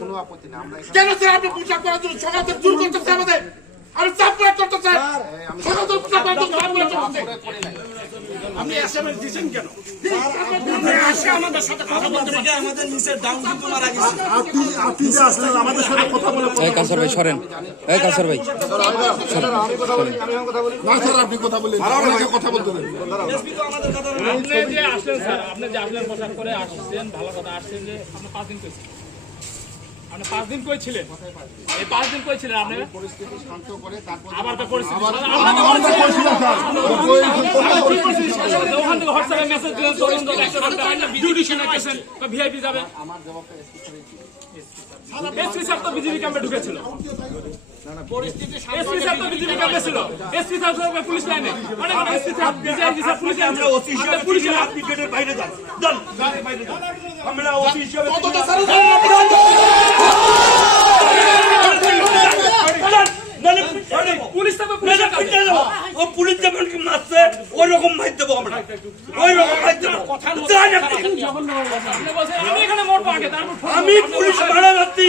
কোনো আপত্তি না। কেন স্যার আপনি পোশাক করার জন্য সমাজের জোর করতেছে আমাদের? আমি চাপ প্রয়োগ করতে চাই। সমাজের পোশাক করার জন্য চাপ প্রয়োগ করতেছে। আপনি এসএমএস দিয়েছেন কেন? আসে আমাদের সাথে কথা বলতে পারছে। আমাদের নিচে ডাউন কিন্তু মারা গেছে। আপনি যে আসলেন আমাদের সাথে কথা বলে এই কাউসার ভাই সরেন, এই কাউসার ভাই না স্যার আপনি কথা বলেন, আমাকে কথা বলতে দেন। এসপি তো আমাদের কথা আপনি যে আসলেন স্যার, আপনি যে আসলেন পোশাক করে আসছেন, ভালো কথা। আসছেন যে আপনি 5 দিন কইছিলেন, আপনি 5 দিন কই ছিলেন? এই 5 দিন কই ছিলেন আপনি? পরিস্থিতি শান্ত করে তারপর আবার তো পরিস্থিতি আমরা কইছিলাম স্যার ওখান থেকে হোয়াটসঅ্যাপে মেসেজ দিলেন, তরুণ দল একটা বিজেপি শুনে গেছেন বা ভিআইপি যাবে। আমার জবাবটা এসপি স্যারের কি? এসপি স্যার তো বিজেপি ক্যাম্পে ঢুকেছিল, এসপি স্যার তো বিজেপি ক্যাম্পে ছিল, এসপি স্যার তো পুলিশ লাইনে অনেক SP sir BJP sir police লাইনে। আমরা ওসি হিসেবে পুলিশ আপনি গেটের বাইরে যান, যান গেটের বাইরে যান। আমরা ওসি হিসেবে পুলিশ তো ও পুলিশ যেমন মারছে ওই রকম মার দেবো আমরা, ওই রকম মার দেবো। আপনি বলছেন আমি এখানে মরবো আগে, তারপর আমি পুলিশ মারা যাচ্ছি।